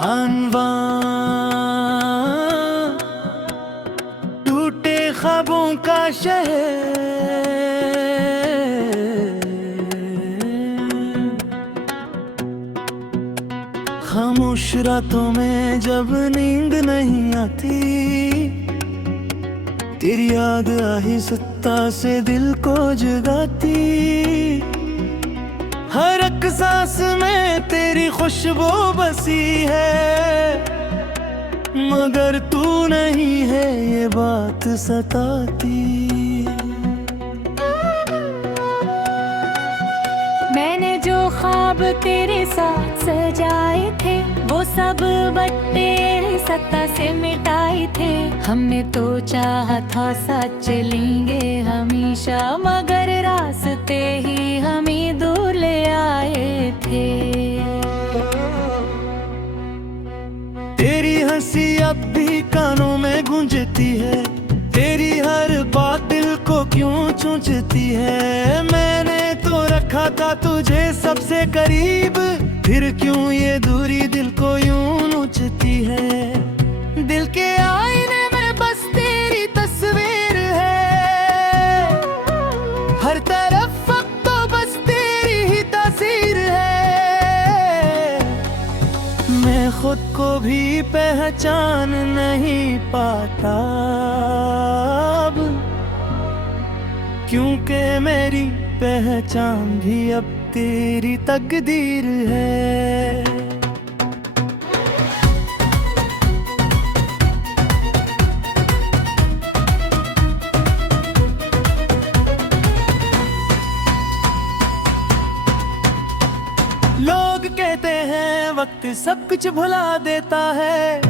अनवा टूटे ख्वाबों का शहर, खामोश रातों में जब नींद नहीं आती, तेरी याद आही सत्ता से दिल को जगाती। हर एक सांस में तेरी खुशबू बसी है, मगर तू नहीं है ये बात सताती। मैंने जो ख्वाब तेरे साथ सजाए थे, वो सब बट्टे सत्ता से मिटाए थे। हमने तो चाहा था साथ चलेंगे हमेशा, मगर रास्ते ही हमें दूर ले आए थे। तेरी हंसी अब भी कानों में गूंजती है, तेरी हर बात दिल को क्यों चूंचती है। मैंने तो रखा था तुझे सबसे करीब, फिर क्यों ये दूरी दिल को यूं नोचती है। दिल के आईने में बस तेरी तस्वीर है, हर तरफ अब तो बस तेरी ही तासीर है। मैं खुद को भी पहचान नहीं पाता अब, क्योंकि मेरी पहचान भी अब तेरी तकदीर है। लोग कहते हैं वक्त सब कुछ भुला देता है,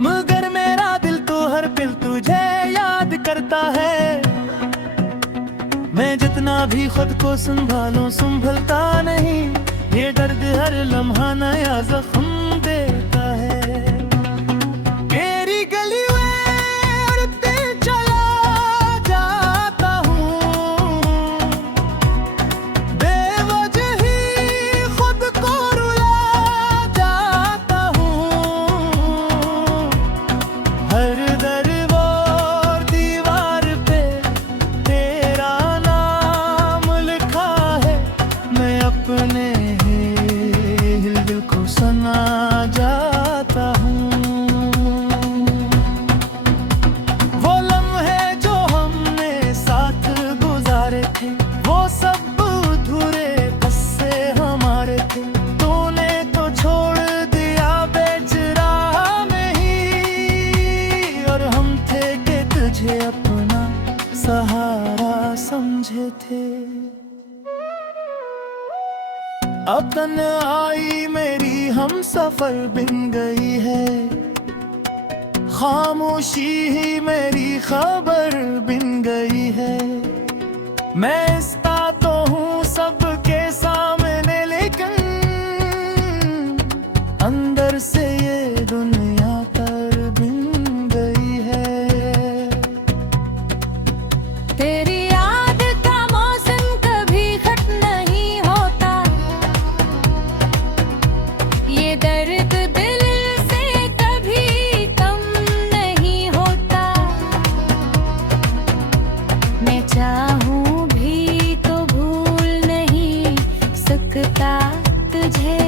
मगर मेरा दिल तो हर पल तुझे याद करता है। मैं जितना भी खुद को संभालूं संभलता नहीं, ये दर्द हर लम्हा नया जख्म देता है। तेरी गली में उड़ते चला जाता हूँ, बेवजह ही खुद को रुला जाता हूँ। हर दरवार दीवार पे तेरा अपने दिल को सुना जाता हूँ। वो लम्हे जो हमने साथ गुजारे थे, वो सब अधूरे किस्से हमारे थे। तूने तो छोड़ दिया बेच राह में ही, और हम थे कि तुझे अपना सहारा समझे थे। अब तन्हाई मेरी हम सफर बिन गई है, खामोशी ही मेरी खबर बिन गई है। मैं इसका तो हूँ सबके सामने, लेकिन अंदर से ये दुनिया तर बिन गई है। तेरी याद का मौसम कभी खत्म नहीं होता, ये दर्द दिल से कभी कम नहीं होता। मैं चाहूं भी तो भूल नहीं सकता तुझे,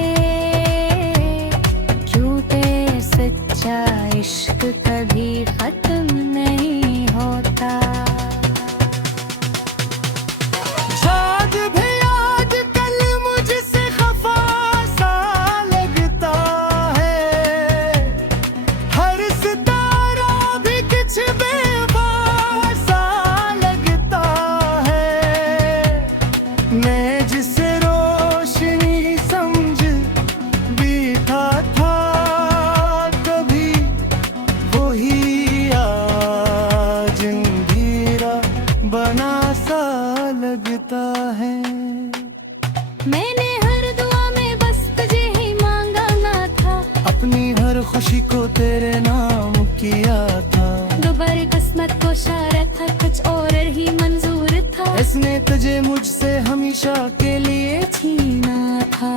क्योंकि सच्चा इश्क कभी खत्म नहीं होता। शायद भी आज कल मुझसे खफा सा लगता है, हर सितारा भी कुछ बेवफा सा लगता है। मैं जिसे रोशनी समझ बीता था कभी, वही आज अंधेरा बना सा लगता है। मैंने हर दुआ में बस तुझे ही मांगा ना था, अपनी हर खुशी को तेरे नाम किया था। दोबारा किस्मत को इशारा था, कुछ और ही मंजूर था। इसने तुझे मुझसे हमेशा के लिए छीना था।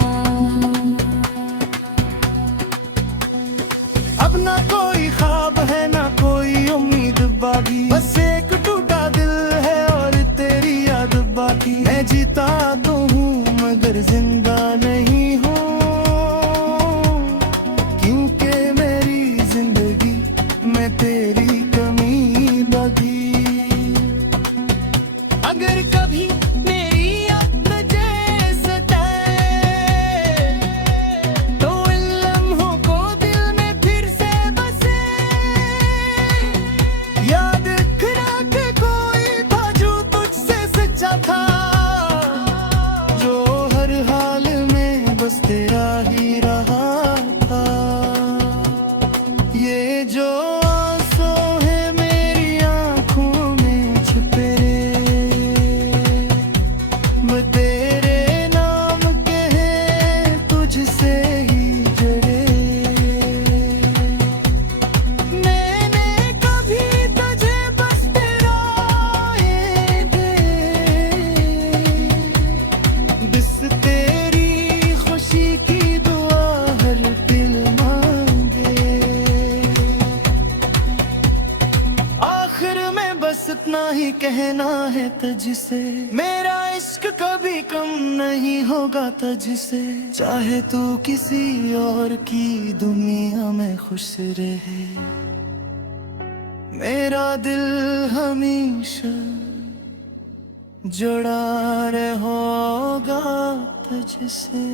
ही जड़े। मैंने कभी तुझे बस तेरा ये दे, बिस तेरी खुशी की दुआ हर दिल मांगे। आखिर में बस इतना ही कहना है तुझसे, मेरा इश्क कभी कम नहीं होगा तुझसे। चाहे तू किसी और की दुनिया में खुश रहे, मेरा दिल हमेशा जुड़ा रहेगा तुझसे।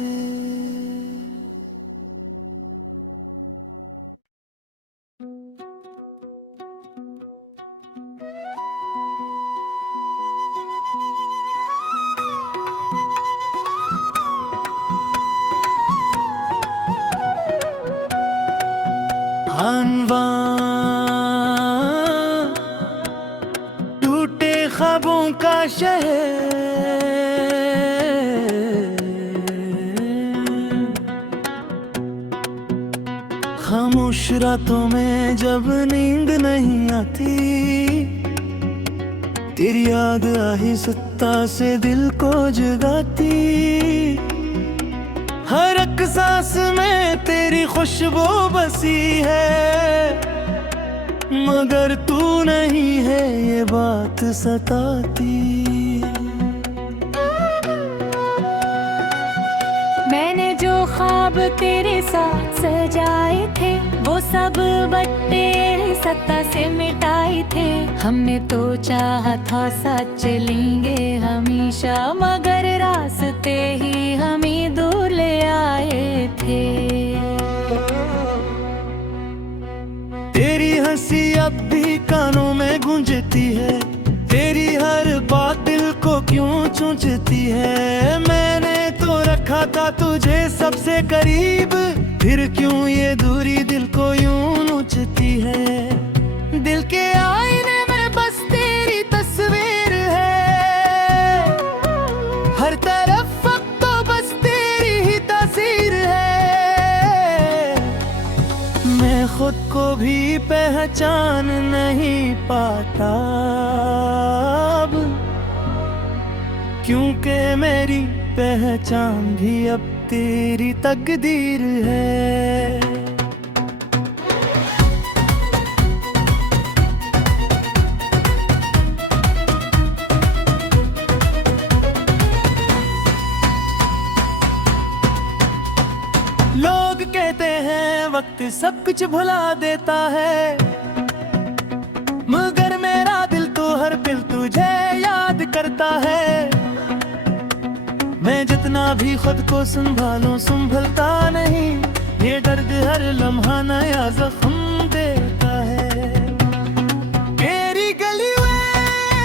टूटे ख्वाबों का शहर, खामोश रातों में जब नींद नहीं आती, तेरी याद आहिस्ता से दिल को जगाती। हर एक सांस में तेरी खुशबू बसी है, मगर तू नहीं है ये बात सताती। मैंने जो ख्वाब तेरे साथ सजाए थे, वो सब बट्टे सत्ता से मिटाए थे। हमने तो चाहा था साथ चलेंगे हमेशा, मगर रास्ते ही हमें दूर ले आए थे। तेरी हंसी अब भी कानों में गूंजती है, तेरी हर बात दिल को क्यों चूंचती है। मैंने तो रखा था तुझे सबसे करीब, फिर क्यों ये दूरी दिल को यूं नोचती है। दिल के आईने में बस तेरी तस्वीर है, हर तरफ अब तो बस तेरी ही तासीर है। मैं खुद को भी पहचान नहीं पाता अब, क्योंकि मेरी पहचान भी अब तेरी तकदीर है। लोग कहते हैं वक्त सब कुछ भुला देता है, मगर मेरा दिल तो हर पल तुझे याद करता है। मैं जितना भी खुद को संभालूं संभलता नहीं, ये दर्द हर लम्हा नया जख्म देता है। मेरी गली में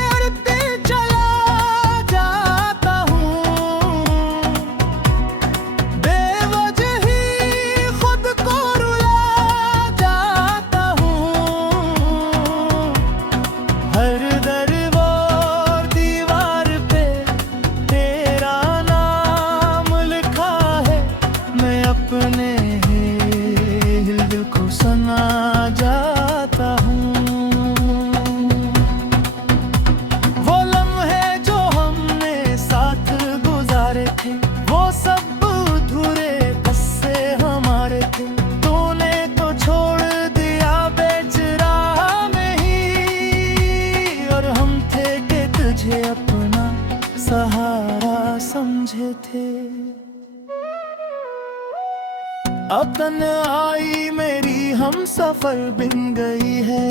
उड़ते चला जाता हूँ, बेवजह ही खुद को रुला जाता हूँ। हर दर और दीवार पे तेरा नाम लिखा है, मैं अपने दिल को सना जाता हूँ। वो लम्हे जो हमने साथ गुजारे थे, वो सब अधूरे किस्से हमारे थे। तूने तो छोड़ दिया बेच राह में ही, और हम थे कि तुझे अपना सहारा समझे थे। अब तन्हाई मेरी हम सफर बिन गई है,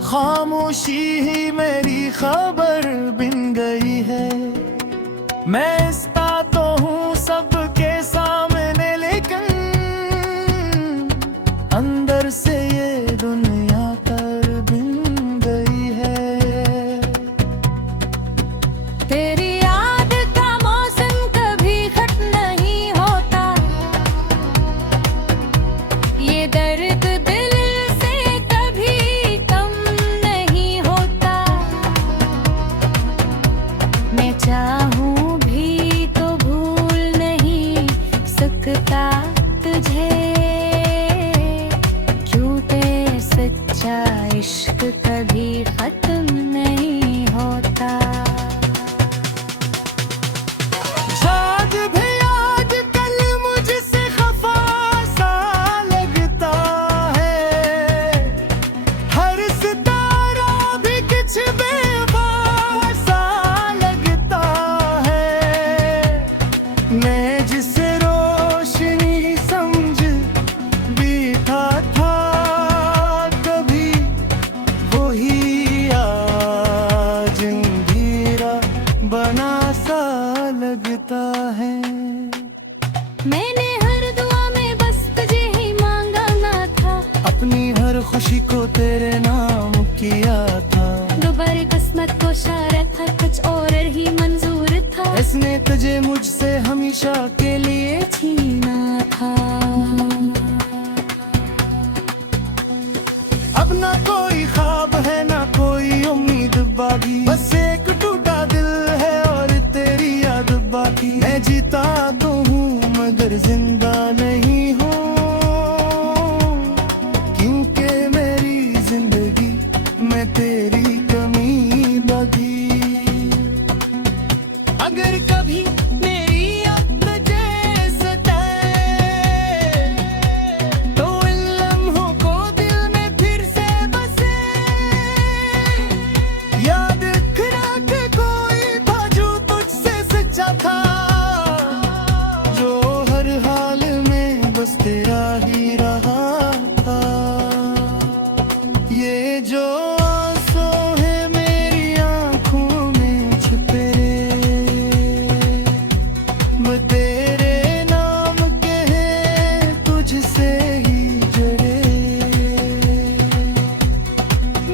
खामोशी ही मेरी खबर बिन गई है। मैं इसका तो हूँ सबके सामने, लेकिन अंदर से ये दुनिया तर बिन गई है। तेरी याद का मौसम कभी खत्म नहीं होता, ये दर्द दिल से कभी कम नहीं होता। मैं चाहूं भी बता तुझे, क्यों तेरे सच्चा इश्क कभी खत्म नहीं होता। शायद भी आजकल मुझसे खफा सा लगता है, हर सितारा भी कुछ बेवफा सा लगता है। मैं जिसे रोशनी समझ बीता था कभी, वही आज अंधेरा बना सा लगता है। मैंने हर दुआ में बस तुझे ही मांगा ना था, अपनी हर खुशी को तेरे नाम किया था। दोबारा किस्मत को इशारा था, कुछ और ही मंजूर था। इसने तुझे मुझसे हमेशा के लिए छीना था। अब ना कोई ख्वाब है ना कोई उम्मीद बाकी, बस एक टूटा दिल है और तेरी याद बाकी। मैं जीता तो हूँ मगर जिंदा नहीं हूँ, क्योंकि मेरी जिंदगी में तेरी कमी लगी। अगर कभी मेरी याद तुझे सताए, तो इन लम्हों को दिल में फिर से बसे। याद करा के कोई था जो तुझसे सच्चा था, जो हर हाल में बस तेरा ही रहा था। ये जो आंसू है मेरी आंखों में छिपे, वो तेरे नाम के हैं तुझसे ही जुड़े।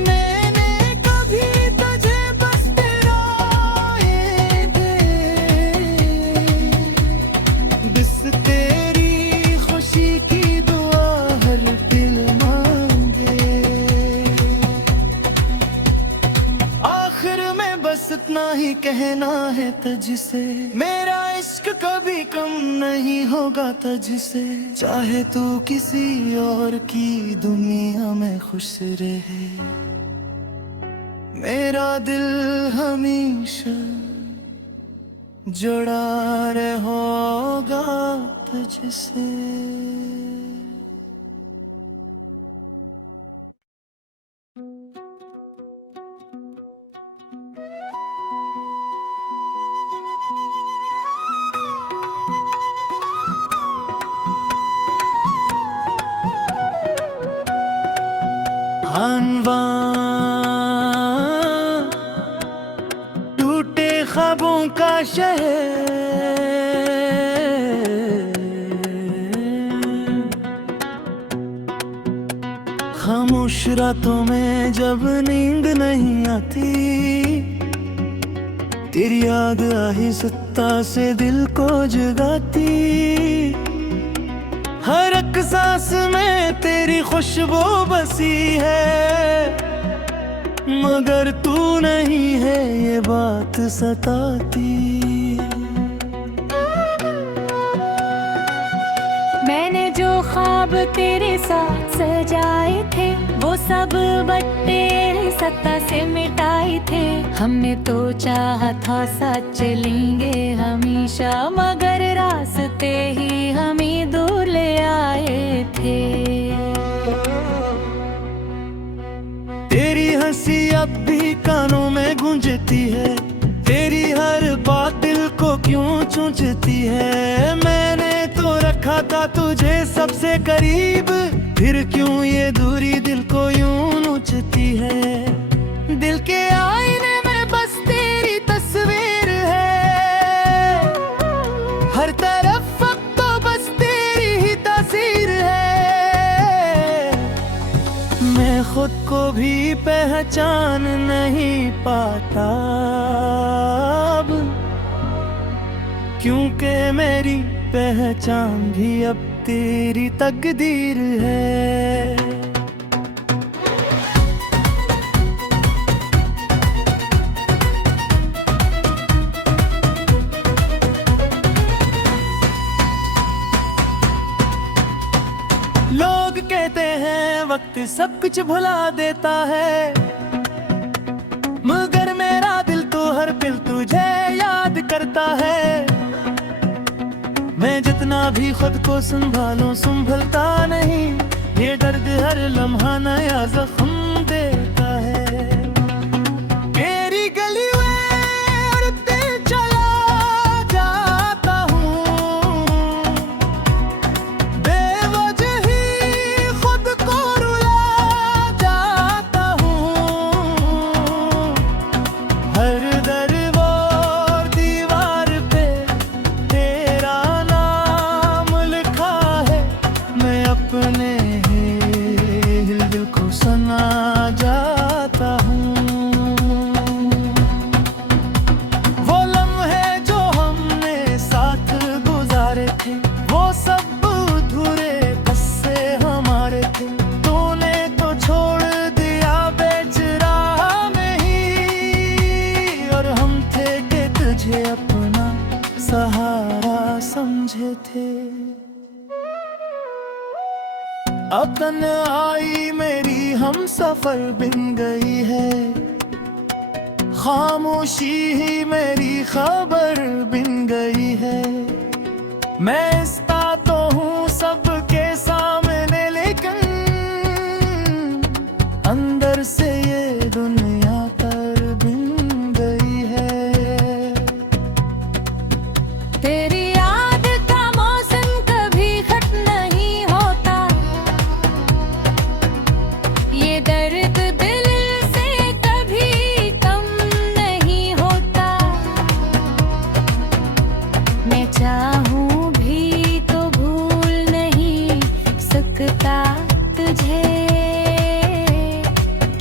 मैंने कभी तुझे बस तेरा ये दे, बस तेरी खुशी की दुआ हर दिल मांगे। आखिर में बस इतना ही कहना है तुझसे, मेरा इश्क कभी कम नहीं होगा तुझसे। चाहे तू किसी और की दुनिया में खुश रहे, मेरा दिल हमेशा जुड़ा रहेगा तुझसे। टूटे ख्वाबों का शहर, खामोश रातों में जब नींद नहीं आती, तेरी याद आहिस्ता से दिल को जगाती। हर एक सांस में तेरी खुशबू बसी है, मगर तू नहीं है ये बात सताती। मैंने जो ख्वाब तेरे साथ सजाए थे, वो सब बट्टे सत्ता से मिटाए थे। हमने तो चाहा था साथ चलेंगे हमेशा, मगर रास्ते ही हमें दूर ले आए थे। तेरी हंसी अब भी कानों में गूंजती है, तेरी हर बात दिल को क्यों चूंचती है। मैंने तो रखा था तुझे सबसे करीब, फिर क्यों ये दूरी दिल को यूं नोचती है। दिल के आईने में बस तेरी तस्वीर है, हर तरफ अब तो बस तेरी ही तासीर है। मैं खुद को भी पहचान नहीं पाता अब, क्योंकि मेरी पहचान भी अब तेरी तकदीर है। लोग कहते हैं वक्त सब कुछ भुला देता है, मगर मेरा दिल तो हर पल तुझे याद करता है। मैं जितना भी खुद को संभालूं संभलता नहीं, ये दर्द हर लम्हा नया जख्म देता है। तेरी गली में उड़ते चला जाता हूँ, बेवजह ही खुद को रुला जाता हूँ। हर दर और दीवार पे तेरा नाम लिखा है, मैं अपने ही दिल को सना जाता हूँ। वो लम्हे जो हमने साथ गुजारे थे, वो सब अधूरे बस से हमारे थे। तूने तो छोड़ दिया बेच राह में ही, और हम थे कि तुझे अपना सहारा समझे थे। अब तन्हाई मेरी हम सफर बिन गई है, खामोशी ही मेरी खबर बिन गई है। मैं इसका तो हूँ सबके सामने, लेकिन अंदर से ये दुनिया तर बिन गई है। तेरी याद का मौसम कभी खत्म नहीं होता, ये दर्द दिल से कभी कम नहीं होता। मैं चाहूं भी तो भूल नहीं सकता तुझे,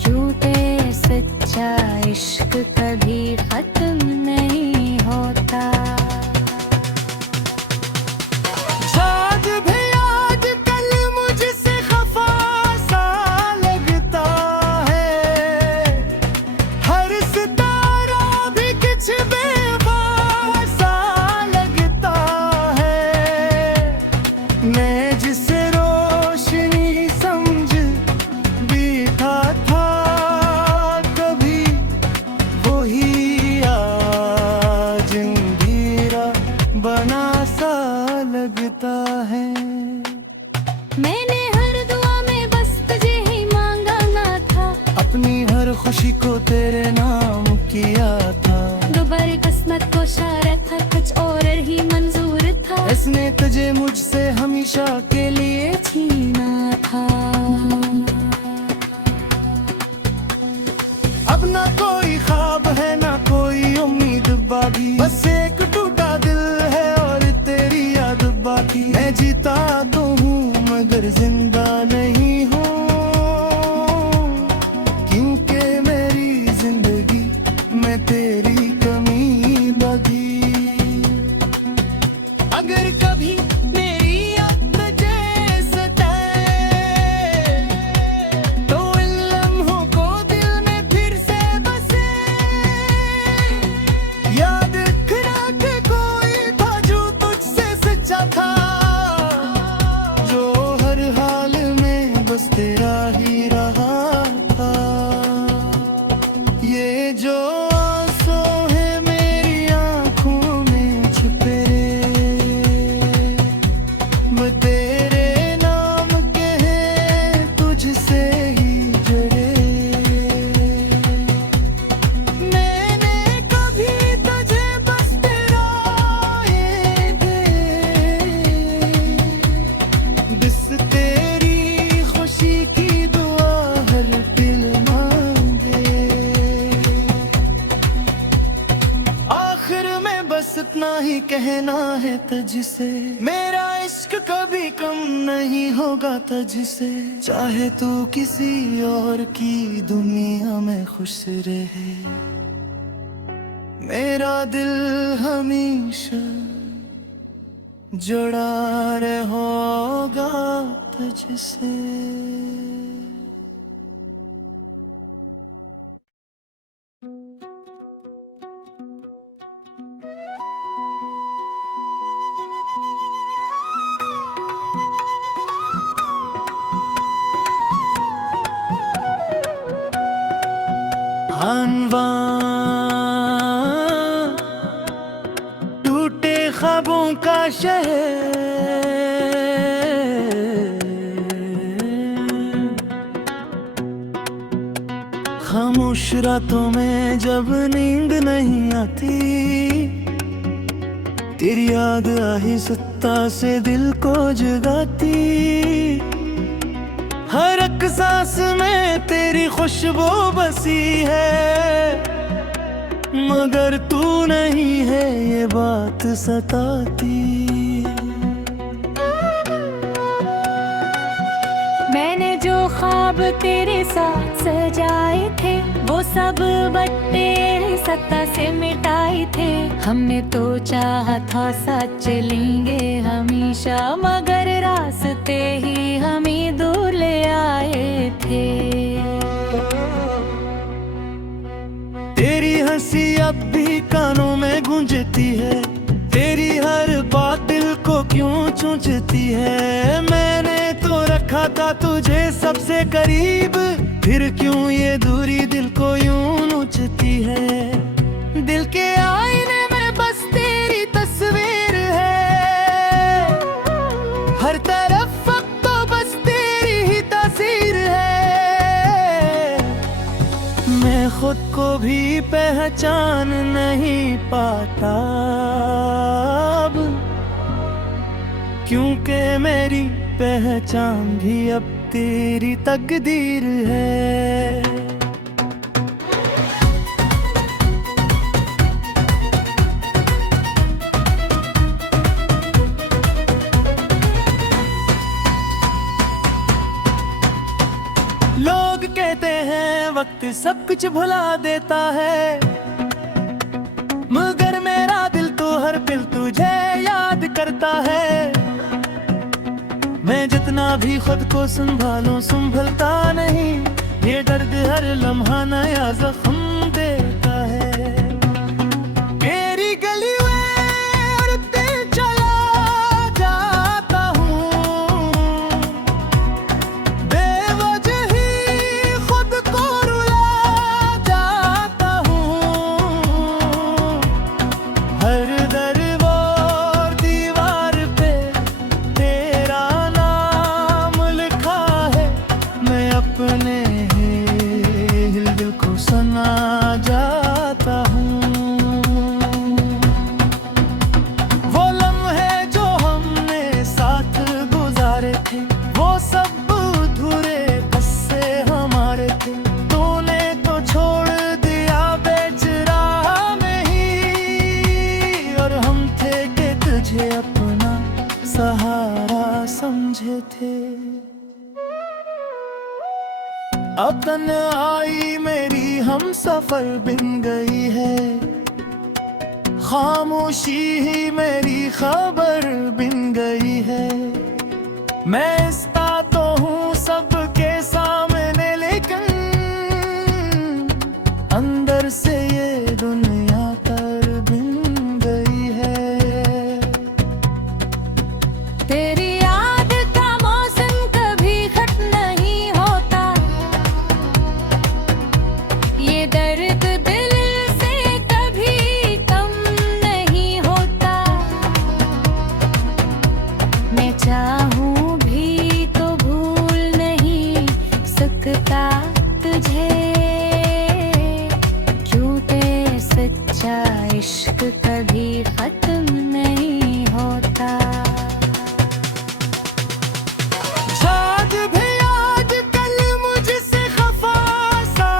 क्यों तेरे सच्चा इश्क कभी खत्म नहीं होता। शायद भी आज कल मुझसे खफा सा लगता है, हर सितारा भी कुछ बेवफा सा लगता है। मैं जिसे रोशनी समझ बीता था कभी, वही आज अंधेरा बना सा लगता है। मैंने हर दुआ में बस तुझे ही मांगा ना था, अपनी हर खुशी को तेरे नाम किया था। दोबारा किस्मत को शायद था कुछ और ही मंजूर था, इसने तुझे मुझसे हमेशा के लिए छीना था। अब ना कोई ख्वाब है ना कोई उम्मीद बाकी, बस एक टूटा दिल है और तेरी याद बाकी। मैं जीता तो हूँ मगर जिंदा नहीं हूँ, क्योंकि मेरी जिंदगी में तेरी कमी लगी। अगर कभी मेरी याद तुझे सताए, तो इन लम्हों को दिल में फिर से बसे। याद रखना कि कोई था जो तुझसे सच्चा था, जो हर हाल में बस तेरा ही रहा था। ये जो आंसू है मेरी आंखों में छुपे, वो तेरे नाम के हैं तुझसे ही जुड़े। मैंने कभी तुझे बस तेरा ये दे, बस तेरी खुशी की दुआ हर पल मांगे। आखिर में बस इतना ही कहना है तुझसे, मेरा इश्क कभी कम नहीं होगा तुझसे। चाहे तू किसी और की दुनिया में खुश रहे, मेरा दिल हमेशा जुड़ा रहेगा तुझसे। आनवा टूटे ख्वाबों का शहर, खामोश रातों में जब नींद नहीं आती, तेरी याद आहिस्ता से दिल को जगाती। हर एक सांस में तेरी खुशबू बसी है, मगर तू नहीं है ये बात सताती। मैंने जो ख्वाब तेरे साथ सजाए थे, वो सब बट्टे सत्ता से मिटाए थे। हमने तो चाहा था साथ चलेंगे हमेशा, मगर रास्ते ही हमें दूर ले आए थे। तेरी हंसी अब भी कानों में गूंजती है, तेरी हर बात दिल को क्यों चूंचती है। मैंने तो रखा था तुझे सबसे करीब, फिर क्यों ये दूरी दिल को यूं नोचती है। दिल के आईने में बस तेरी तस्वीर है, हर तरफ अब तो बस तेरी ही तासीर है। मैं खुद को भी पहचान नहीं पाता अब, क्योंकि मेरी पहचान भी अब तेरी तकदीर है। लोग कहते हैं वक्त सब कुछ भुला देता है, मगर मेरा दिल तो हर पल तुझे याद करता है। मैं जितना भी खुद को संभालूं संभलता नहीं, ये दर्द हर लम्हा नया जख्म देता है। तेरी गलियों में उड़ते चला जाता हूँ, बेवजह ही खुद को रुला जाता हूँ। हर दर और दीवार पे तेरा अपने दिल को सुना जाता हूँ। वो लम्हे जो हमने साथ गुजारे थे, वो सब अधूरे किस्से हमारे थे। तूने तो छोड़ दिया बेच राह में ही, और हम थे कि तुझे अपना सहारा समझे थे। अब तन्हाई मेरी हम सफर बिन गई है, खामोशी ही मेरी खबर बिन गई है। मैं इसका तो हूँ सबके सामने, लेकिन अंदर से ये दुनिया तर बिन गई है। तेरी याद का मौसम कभी खत्म नहीं होता, ये दर्द दिल से कभी कम नहीं होता। मैं चाहूं भी तो भूल नहीं सकता तुझे, क्योंकि सच्चा इश्क कभी खत्म नहीं होता। शायद भी आजकल मुझसे खफा सा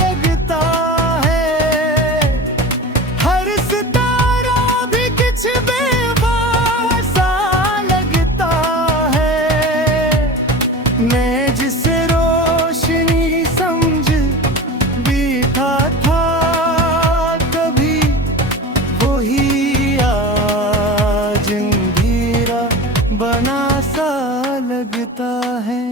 लगता है, हर सितारा भी कुछ बेवफा लगता है। मैं जिसे रोशनी समझ बीता था कभी, वही आज अंधेरा बना सा लगता है।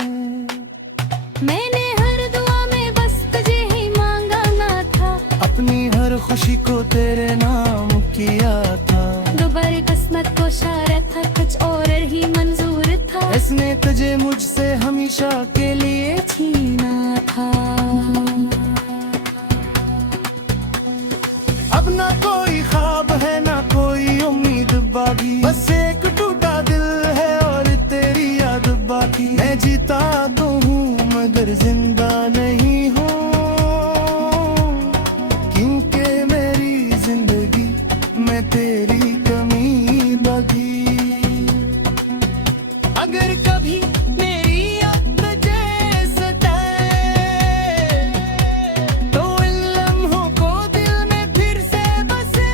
मैंने हर दुआ में बस तुझे ही मांगा ना था, अपनी हर खुशी को तेरे नाम किया था। दोबारा किस्मत को शायद था कुछ और ही मंजूर था, इसने तुझे मुझसे हमेशा के लिए छीना था। मैं जीता तो हूँ मगर जिंदा नहीं हूँ, क्योंकि मेरी जिंदगी में तेरी कमी लगी। अगर कभी मेरी याद तुझे सताए तो इन लम्हों को दिल में फिर से बसे,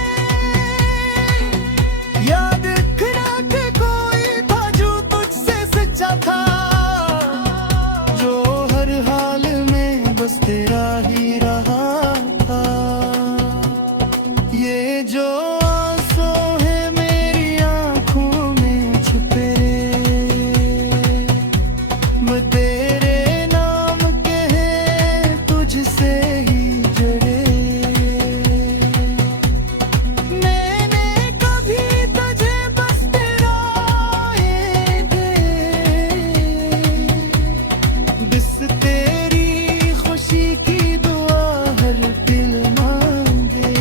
याद रखना कि कोई बाजू तुझसे सच्चा था, जो हर हाल में बस तेरा ही रहा था। ये जो आंसू है मेरी आंखों में छुपे, वो तेरे नाम के हैं तुझसे ही जुड़े। मैंने कभी तुझे बस तेरा ये दे, बस तेरी खुशी की दुआ हर दिल मांगे।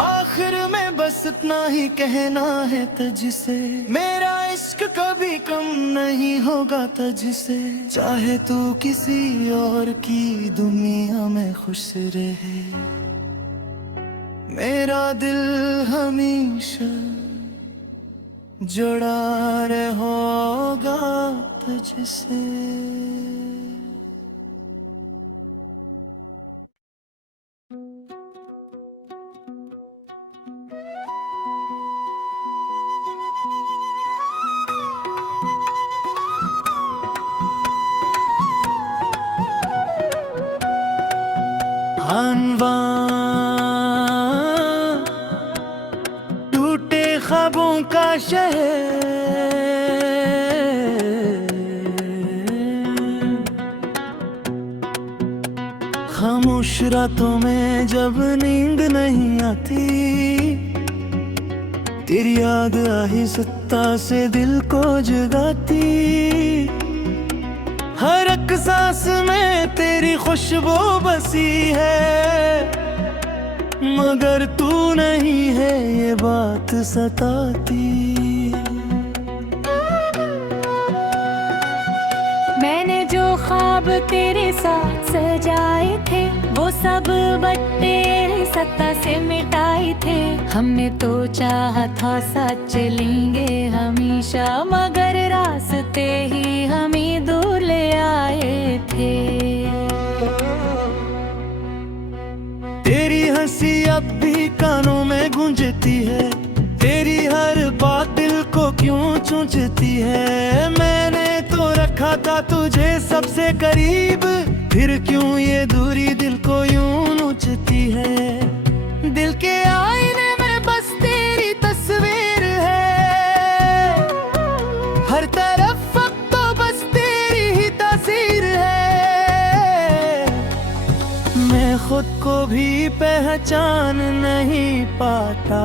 आखिर में बस इतना ही कहना है तुझसे, मेरा इश्क कभी कम नहीं होगा तुझसे। चाहे तू किसी और की दुनिया में खुश रहे, मेरा दिल हमेशा जुड़ा रहेगा तुझसे। टूटे ख्वाबों का शहर, खामोश रातों में जब नींद नहीं आती, तेरी याद आहिस्ता से दिल को जगाती। हर एक सांस में तेरी खुशबू बसी है, मगर तू नहीं है ये बात सताती। मैंने जो ख्वाब तेरे साथ सजाए थे, वो सब बट्टे सत्ता से मिटाए थे। हमने तो चाहा था साथ चलेंगे हमेशा, मगर रास्ते ही हमें दूर ले आए थे। तेरी हंसी अब भी कानों में गूंजती है, तेरी हर बात दिल को क्यों चूंचती है। मैंने तो रखा था तुझे सबसे करीब, फिर क्यों ये दूरी दिल को यूं नोचती है। दिल के आईने में बस तेरी तस्वीर है, हर तरफ अब तो बस तेरी ही तासीर है। मैं खुद को भी पहचान नहीं पाता,